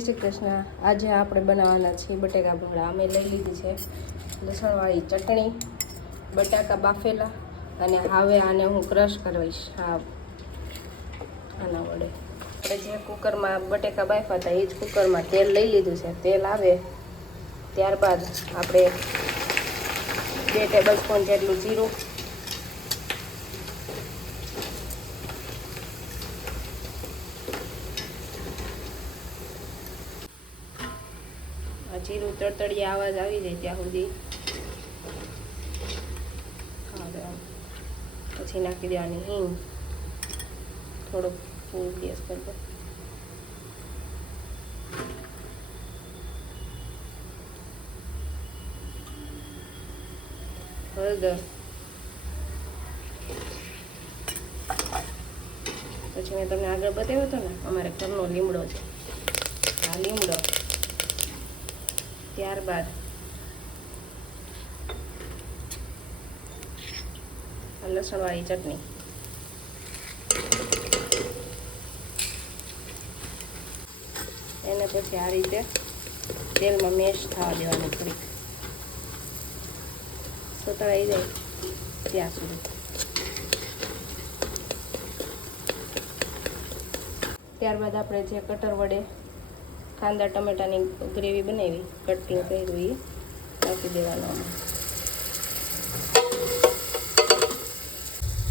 શ્રી કૃષ્ણ, આજે આપણે બનાવવાના છીએ બટેકા ભૂંગળા અમે લઈ લીધી છે લસણવાળી ચટણી, બટાકા બાફેલા અને હવે આને હું ક્રશ કરવીશ. હા. આના વડે. જે કુકરમાં બટેકા બાફ્યા હતા, એ જ કુકરમાં તેલ લઈ લીધું છે. તેલ આવે ત્યારબાદ આપણે બે ટેબલ સ્પૂન જેટલું જીરું આ જીરું તડતડિયા આવાજ આવી જાય ત્યાં સુધી. પછી નાખી દેવાની હિંગ. થોડોક ફૂલ ગેસ કરી દો. હળદર પછી મેં તમને આગળ બતાવ્યો હતો ને, અમારે ઘરનો લીમડો છે. આ લીમડો. ત્યારબાદ. લસણવાળી ચટણી. એને પછી આ રીતે તેલમાં મેશ થવા દેવાની થોડીક. સતળાઈ જાય ત્યાં સુધી. ત્યારબાદ આપણે જે કટર વડે કાંદા ટમેટાની ગ્રેવી બનાવી, કટિંગ કર્યું એ નાખી દેવાનું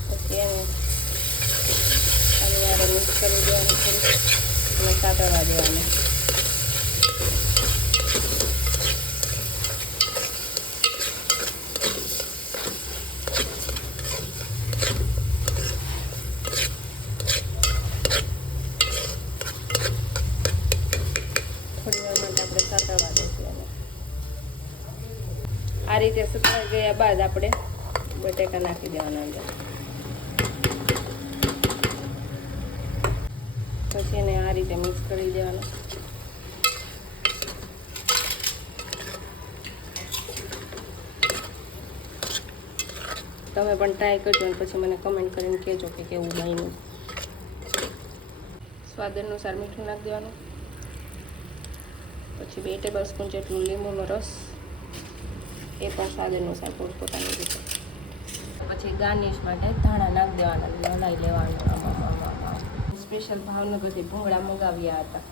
પછી એને અનિવાર્ય મિક્સ કરી દેવાનું અને સાતળવા દેવાનું થોડી વાર માટે આપણે સાતળવા દઈશું એને આ રીતે સુકાઈ ગયા બાદ આપણે બટેકા નાખી દેવાના અંદર. પછી એને આ રીતે મિક્સ કરી દેવાનું. તમે પણ ટ્રાય કરજો અને પછી મને કમેન્ટ કરીને કહેજો કે કેવું બન્યું. સ્વાદ અનુસાર મીઠું નાખી દેવાનું. પછી બે ટેબલ સ્પૂન જેટલું લીંબુનો રસ. એ પણ સ્વાદ અનુસાર પોતપોતાની રીતે. પછી ગાર્નિશ માટે ધાણા નાખી દેવાના હલાઈ લેવાનું સ્પેશિયલ ભાવનગરથી ભૂંગળા મંગાવ્યા હતા.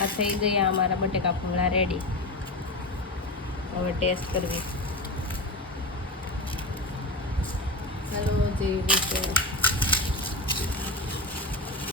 આ થઈ ગયા અમારા બટેકા ભૂંગળા રેડી હવે ટેસ્ટ કરવી. હાલો જેવી રીતે